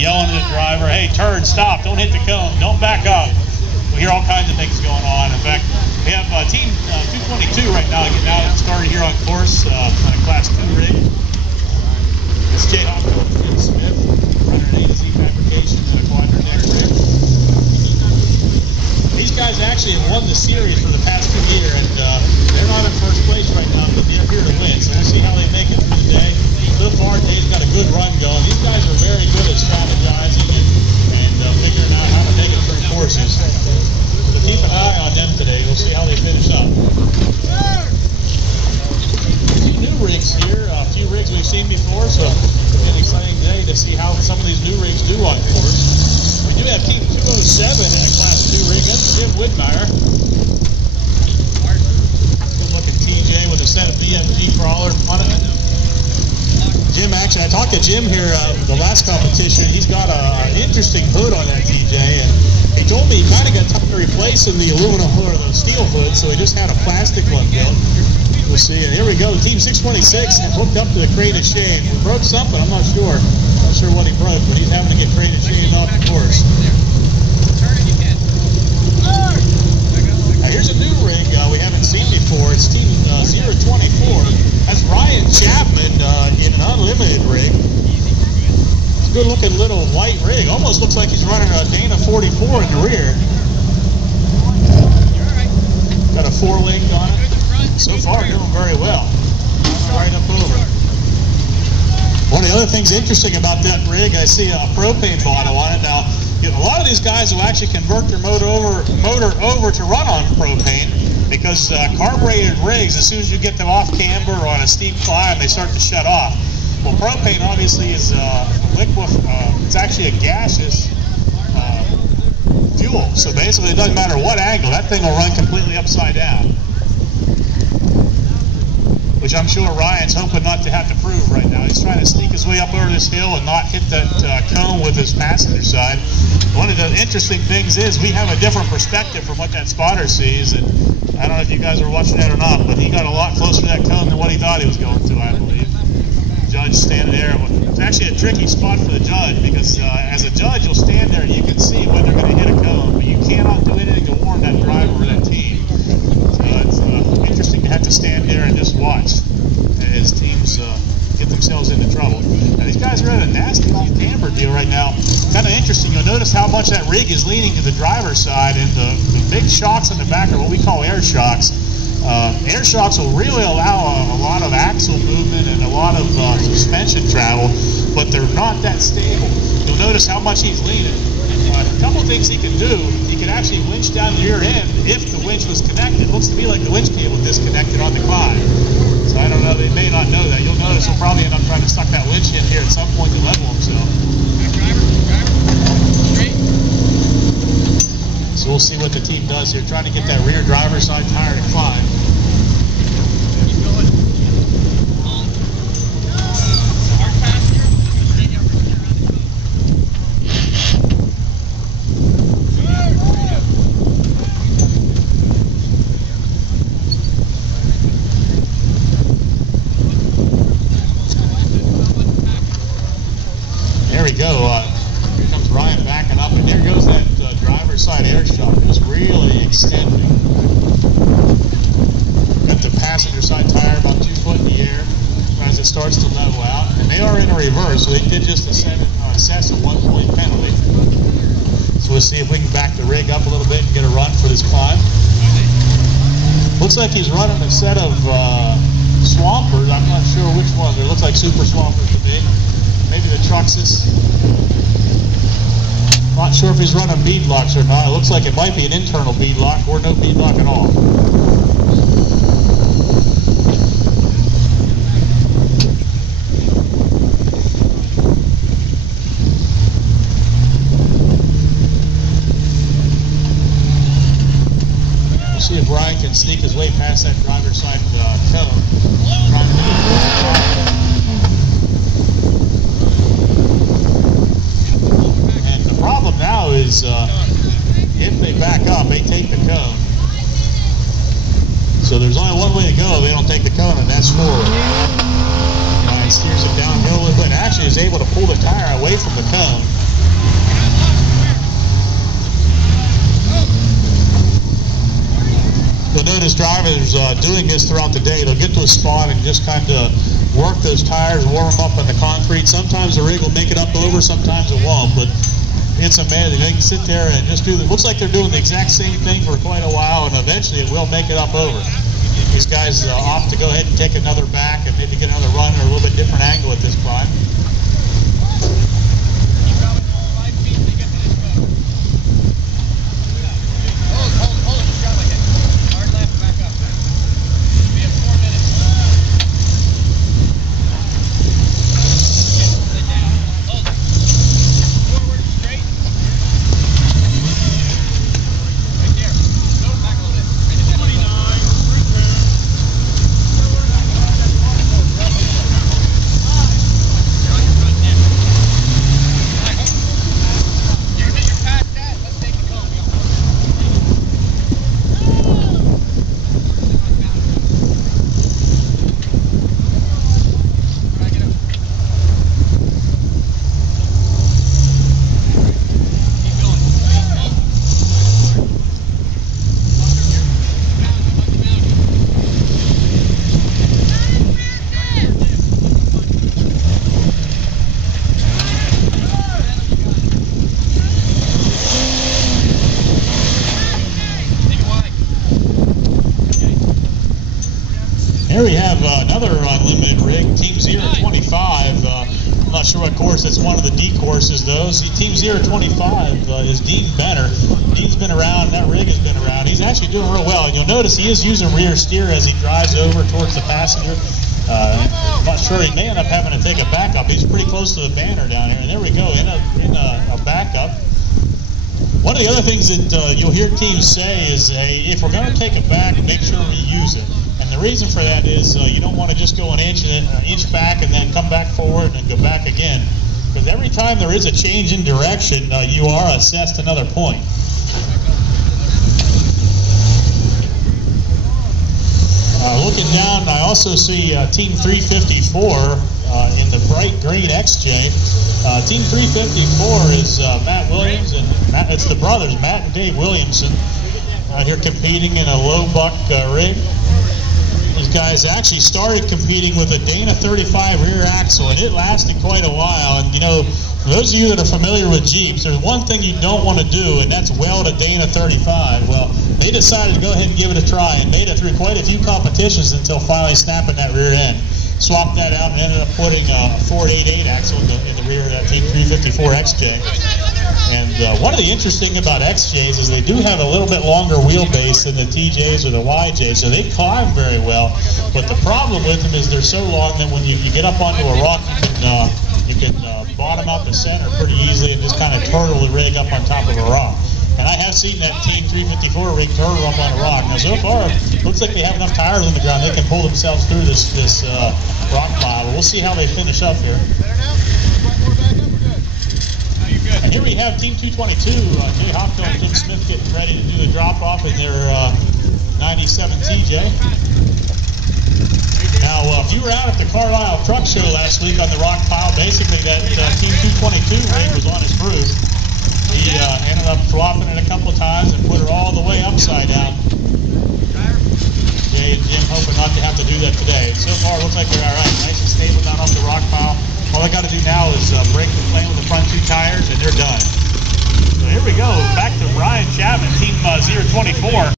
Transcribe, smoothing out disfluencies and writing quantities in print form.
yelling at the driver, hey, turn, stop, don't hit the cone, don't back up. We hear all kinds of things going on. In fact, we have team 222 right now getting out and started here on course on a Class 2 rig. It's Jay Hopkins and Smith, running an AtoZ Fabrication and a quadrant deck rig. These guys actually have won the series for the past 2 years, and they're not in first place right now, but they're here to win. So we'll see how they make it through the day. So far, Dave's got a good run going. These guys are very good at strategizing and figuring out how to make it through courses. So keep an eye on them today. We'll see how they finish up. A few new rigs here, a few rigs we've seen before, so it's an exciting day to see how some of these new rigs do on course. We do have Team 207 in a Class 2 rig. That's Jim Widmeyer. Good looking TJ with a set of BMG crawler on it. Jim, actually, I talked to Jim here the last competition. He's got an interesting hood on that TJ, and he told me he kind of got tired of replacing the aluminum hood or the steel hood, so he just had a plastic one built. We'll see. And here we go. Team 626 hooked up to the crane of shame. He broke something. I'm not sure. Not sure what he broke, but he's having to get crane of shame off the course. Now here's a new rig we haven't seen before. It's Team 024. That's Ryan Chapman in an unlimited rig. It's a good looking little white rig. Almost looks like he's running a Dana 44 in the rear. Got a 4-link on it. So far doing very well. Right up over. One of the other things interesting about that rig, I see a propane bottle on it. Now, a lot of these guys will actually convert their motor over to run on propane, because carbureted rigs, as soon as you get them off camber or on a steep climb, they start to shut off. Well, propane obviously is liquid. It's actually a gaseous fuel. So basically, it doesn't matter what angle, that thing will run completely upside down. Which I'm sure Ryan's hoping not to have to prove right now. He's trying to sneak his way up over this hill and not hit that cone with his passenger side. One of the interesting things is we have a different perspective from what that spotter sees. And I don't know if you guys are watching that or not, but he got a lot closer to that cone than what he thought he was going to, I believe. The judge standing there. It's actually a tricky spot for the judge, because as a judge, you'll stand there and you can see when they're going to hit a cone, but you cannot do anything to warn that driver or that team. So it's interesting to have to stand there and just watch as teams get themselves into trouble. Now these guys are at a nasty off camber deal right now. Kind of interesting. You'll notice how much that rig is leaning to the driver's side, and the big shocks in the back are what we call air shocks. Air shocks will really allow a lot of axle movement and a lot of suspension travel, but they're not that stable. You'll notice how much he's leaning. A couple things he can do. He can actually winch down the rear end if the winch was connected. It looks to me like the winch cable disconnected on the climb. So I don't know, they may not know that. You'll notice he'll probably end up trying to suck that winch in here at some point to level himself. So we'll see what the team does here, trying to get that rear driver's side tire to climb. There we go. Here comes Ryan backing up, and there goes that driver's side air shock, just really extending. Got the passenger side tire about 2 foot in the air as it starts to level out, and they are in a reverse, so they did just assess a 1-point penalty. So we'll see if we can back the rig up a little bit and get a run for this climb. Looks like he's running a set of Swampers. I'm not sure which ones. They look like Super Swampers to me. Maybe the Truxes. Not sure if he's running bead locks or not. It looks like it might be an internal bead lock or no bead lock at all. We'll see if Brian can sneak his way past that driver's side cone. Problem now is if they back up, they take the cone. So there's only one way to go. They don't take the cone, and that's forward. Ryan steers it downhill a little bit, and actually is able to pull the tire away from the cone. you'll notice drivers doing this throughout the day. They'll get to a spot and just kind of work those tires, warm them up on the concrete. Sometimes the rig will make it up over, sometimes it won't, but it's amazing. They can sit there and just do the, looks like they're doing the exact same thing for quite a while, and eventually it will make it up over. These guys opt to go ahead and take another back and maybe get another run or a little bit different angle at this climb. Here we have another unlimited rig, Team 025. I'm not sure what course, it's one of the D courses though. See, Team 025 is Dean Benner. Dean's been around, that rig has been around. He's actually doing real well, and you'll notice he is using rear steer as he drives over towards the passenger. I'm not sure, he may end up having to take a backup. He's pretty close to the banner down here, and there we go, in a backup. One of the other things that you'll hear teams say is, hey, if we're going to take it back, make sure we use it. And the reason for that is you don't want to just go an inch back and then come back forward and go back again. Because every time there is a change in direction, you are assessed another point. Looking down, I also see Team 354 in the bright green XJ. Team 354 is Matt Williams, and it's the brothers, Matt and Dave Williamson, out here competing in a low buck rig. These guys actually started competing with a Dana 35 rear axle, and it lasted quite a while. And you know, for those of you that are familiar with Jeeps, there's one thing you don't want to do, and that's weld a Dana 35. Well, they decided to go ahead and give it a try and made it through quite a few competitions until finally snapping that rear end. Swapped that out and ended up putting a Ford 88 axle in the rear of that Team 354 XJ. And one of the interesting about XJs is they do have a little bit longer wheelbase than the TJs or the YJs, so they climb very well. But the problem with them is they're so long that when you get up onto a rock, you can bottom out the center pretty easily and just kind of turtle the rig up on top of a rock. And I have seen that Team 354 rig turtle up on a rock. Now so far, it looks like they have enough tires on the ground they can pull themselves through this rock pile. We'll see how they finish up here. And here we have Team 222, Jay Hockdale and Jim Smith getting ready to do the drop-off in their 97 TJ. Now, if you were out at the Carlisle Truck Show last week on the rock pile, basically that Team 222 rig was on his roof. He ended up flopping it a couple of times and put it all the way upside down. Jay and Jim hoping not to have to do that today. So far, it looks like they're all right. Nice and stable down off the rock pile. All they got to do now is break the plane with the front two tires, and they're done. So here we go, back to Brian Chapman, Team 024.